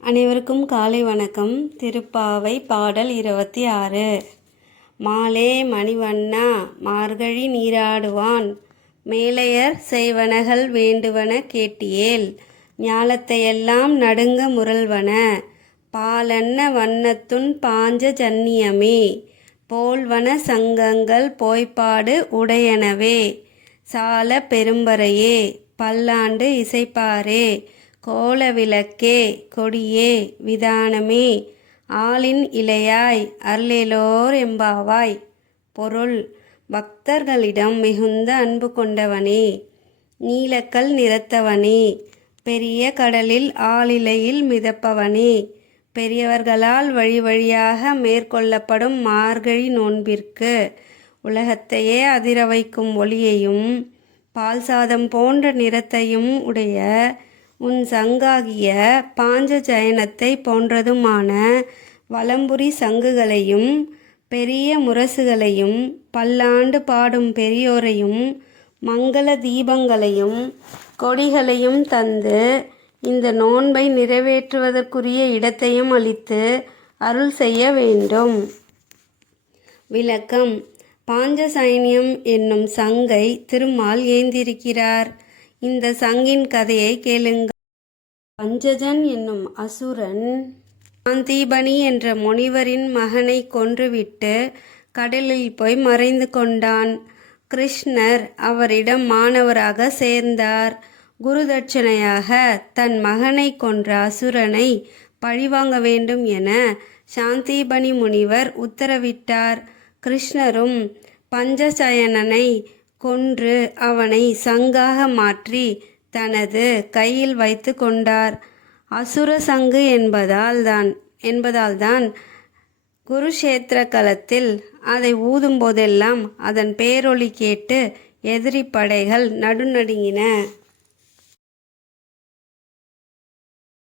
அனைவருக்கும் காலை வணக்கம். திருப்பாவை பாடல் 26. மாலே மணிவண்ணா மார்கழி நீராடுவான் மேலையர் செய்வனகள் வேண்டுவன கேட்டியேல் ஞாலத்தையெல்லாம் நடுங்க முரல்வன பாலன்ன வண்ணத்துன் பாஞ்ச ஜன்னியமே போல்வன சங்கங்கள் போய்ப்பாடு உடையனவே சால பெரும்பறையே பல்லாண்டு இசைப்பாரே கோல விளக்கே கொடியே விதானமே ஆலின் இலையாய் அருளேலோர் எம்பாவாய். பொருள்: பக்தர்களிடம் மிகுந்த அன்பு கொண்டவனே, நீலக்கல் நிறத்தவனே, பெரிய கடலில் ஆளிலையில் மிதப்பவனே, பெரியவர்களால் வழி வழியாக மேற்கொள்ளப்படும் மார்கழி நோன்பிற்கு உலகத்தையே அதிர வைக்கும் ஒளியையும் பால் சாதம் போன்ற நிறத்தையும் உடைய உன் சங்காகிய பாஞ்ச ஜயனத்தை போன்றதுமான வலம்புரி சங்குகளையும் பெரிய முரசுகளையும் பல்லாண்டு பாடும் பெரியோரையும் மங்கள தீபங்களையும் கொடிகளையும் தந்து இந்த நோன்பை நிறைவேற்றுவதற்குரிய இடத்தையும் அளித்து அருள் செய்ய வேண்டும். விளக்கம்: பாஞ்ச சைன்யம் என்னும் சங்கை திருமால் ஏந்திருக்கிறார். இந்த சங்கின் கதையை கேளுங்கள். பஞ்சஜன் என்னும் அசுரன் சாந்தீபனி என்ற முனிவரின் மகனை கொன்றுவிட்டு கடலில் போய் மறைந்து கொண்டான். கிருஷ்ணர் அவரிடம் மாணவராக சேர்ந்தார். குருதட்சணையாக தன் மகனை கொன்ற அசுரனை பழிவாங்க வேண்டும் என சாந்தீபனி முனிவர் உத்தரவிட்டார். கிருஷ்ணரும் பஞ்சசயனனை கொன்று அவனை சங்காக மாற்றி தனது கையில் வைத்து கொண்டார். அசுர சங்கு என்பதால்தான் குருஷேத்திர களத்தில் அதை ஊதும் போதெல்லாம் அதன் பேரொலி கேட்டு எதிரி படைகள் நடுநடுங்கின.